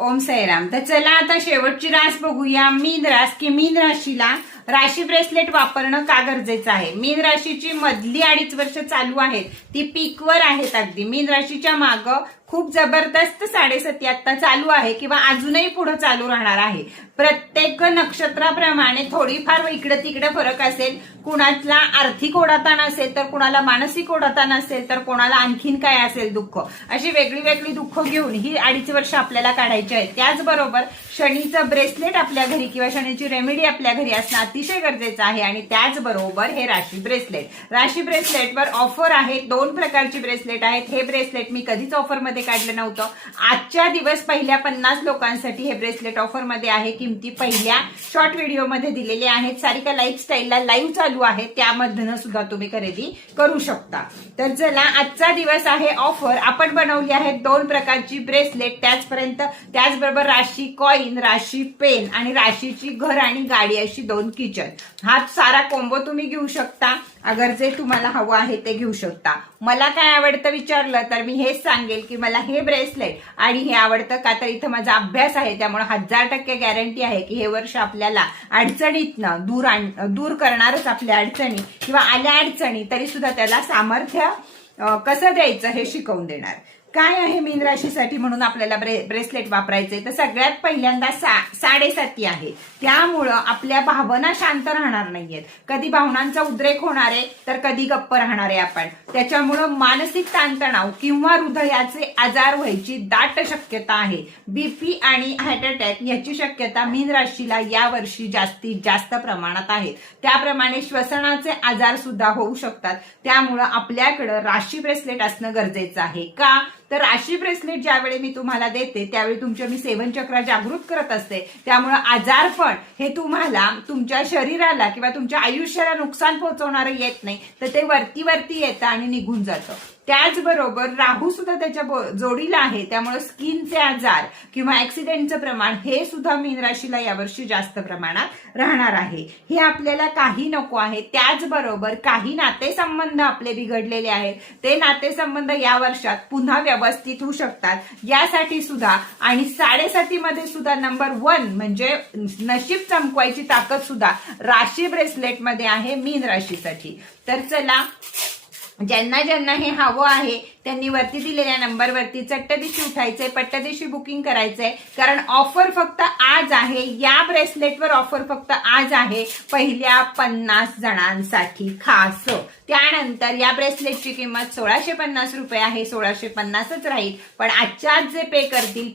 ओम साईराम. तर चला आता शेवटची रास बघूया, मीन रास. की मीन राशीला राशी ब्रेसलेट वापरणं का गरजेचं आहे. मीन राशीची मधली 2.5 वर्ष चालू आहेत ती पीकवर आहेत अगदी. मीन राशीच्या मागं खूप जबरदस्त 7.5 आता चालू आहे किंवा अजूनही पुढे चालू राहणार आहे. प्रत्येक नक्षत्राप्रमाणे थोडीफार इकडे तिकडे फरक असेल. कुणाला आर्थिक ओढाताण असेल तर कुणाला मानसिक ओढाताण असेल तर कोणाला आणखीन काय असेल दुःख, अशी वेगळी वेगळी दुःख घेऊन ही 2.5 वर्ष आपल्याला काढायची आहे. त्याचबरोबर शनीचं ब्रेसलेट आपल्या घरी किंवा शनीची रेमेडी आपल्या घरी असणं अतिशय गरजेचं आहे. आणि त्याचबरोबर हे राशी ब्रेसलेटवर ऑफर आहे. 2 प्रकारची ब्रेसलेट आहेत. हे ब्रेसलेट मी कधीच ऑफरमध्ये काढलं नव्हतं. आजच्या दिवस पहिल्या 50 लोकांसाठी हे ब्रेसलेट ऑफरमध्ये आहे. किमती पहिल्या शॉर्ट व्हिडिओमध्ये दिलेले आहेत. सारिका लाईफस्टाईलला लाईव्ह चालू आहे, त्यामधनं सुद्धा तुम्ही खरेदी करू शकता. तर चला, आजचा दिवस आहे ऑफर. आपण बनवली आहे 2 प्रकारची ब्रेसलेट. त्याचबरोबर राशी कॉइन, राशी पेन आणि राशीची घर आणि गाडी अशी 2 किचन. हा सारा कॉम्बो तुम्ही घेऊ शकता. अगर जे तुम्हाला हवं आहे ते घेऊ शकता. मला काय आवडतं विचारलं तर मी हेच सांगेल की मला हे ब्रेसलेट आणि हे आवडतं का तर इथं माझा अभ्यास आहे. त्यामुळे 1000% गॅरंटी आहे की हे वर्ष आपल्याला अडचणीतनं दूर करणारच. आपल्या अडचणी किंवा आल्या अडचणी तरी सुद्धा त्याला सामर्थ्य कसं द्यायचं हे शिकवून देणार. काय आहे मीन राशीसाठी म्हणून आपल्याला ब्रेसलेट वापरायचे. तर सगळ्यात पहिल्यांदा 7.5 आहे. त्यामुळं आपल्या भावना शांत राहणार नाहीयेत. कधी भावनांचा उद्रेक होणार आहे तर कधी गप्प राहणार आहे आपण. त्याच्यामुळं मानसिक ताणतणाव किंवा हृदयाचे आजार व्हायची दाट शक्यता आहे. बीपी आणि हार्ट अटॅक याची शक्यता मीन राशीला यावर्षी जास्तीत जास्त प्रमाणात आहे. त्याप्रमाणे श्वसनाचे आजार सुद्धा होऊ शकतात. त्यामुळं आपल्याकडं राशी ब्रेसलेट असणं गरजेचं आहे. का तर राशी ब्रेसलेट ज्यावेळी मी तुम्हाला देते त्यावेळी तुमच्या मी 7 चक्र जागृत करत असते. त्यामुळे आजारपण हे तुम्हाला तुमच्या शरीराला किंवा तुमच्या आयुष्याला नुकसान पोहोचवणारं येत नाही, तर ते वरती येतं आणि निघून जातं. त्याचबरोबर राहू सुद्धा त्याच्या जोडीला आहे. त्यामुळे स्किनचे आजार किंवा ऍक्सिडेंटचं प्रमाण हे सुद्धा मीन राशीला यावर्षी जास्त प्रमाणात राहणार आहे. हे आपल्याला काही नको आहे. त्याचबरोबर काही नातेसंबंध आपले बिघडलेले आहेत, ते नातेसंबंध या वर्षात पुन्हा व्यवस्थित होऊ शकतात. यासाठी सुद्धा आणि 7.5 मध्ये सुद्धा नंबर 1 म्हणजे नशीब चमकवायची ताकद सुद्धा राशी ब्रेसलेट मध्ये आहे मीन राशीसाठी. तर चला, ज्यांना ज्यांना हे हवं आहे त्यांनी वरती दिलेल्या नंबरवरती चट्टदिशी उठायचंय, पट्टदिशी बुकिंग करायचंय. कारण ऑफर फक्त आज आहे. या ब्रेसलेटवर ऑफर फक्त आज आहे पहिल्या 50 जणांसाठी खास. त्यानंतर या ब्रेसलेटची किंमत 1650 रुपये आहे. 1650च राहील. पण आजच्या आज जे पे करतील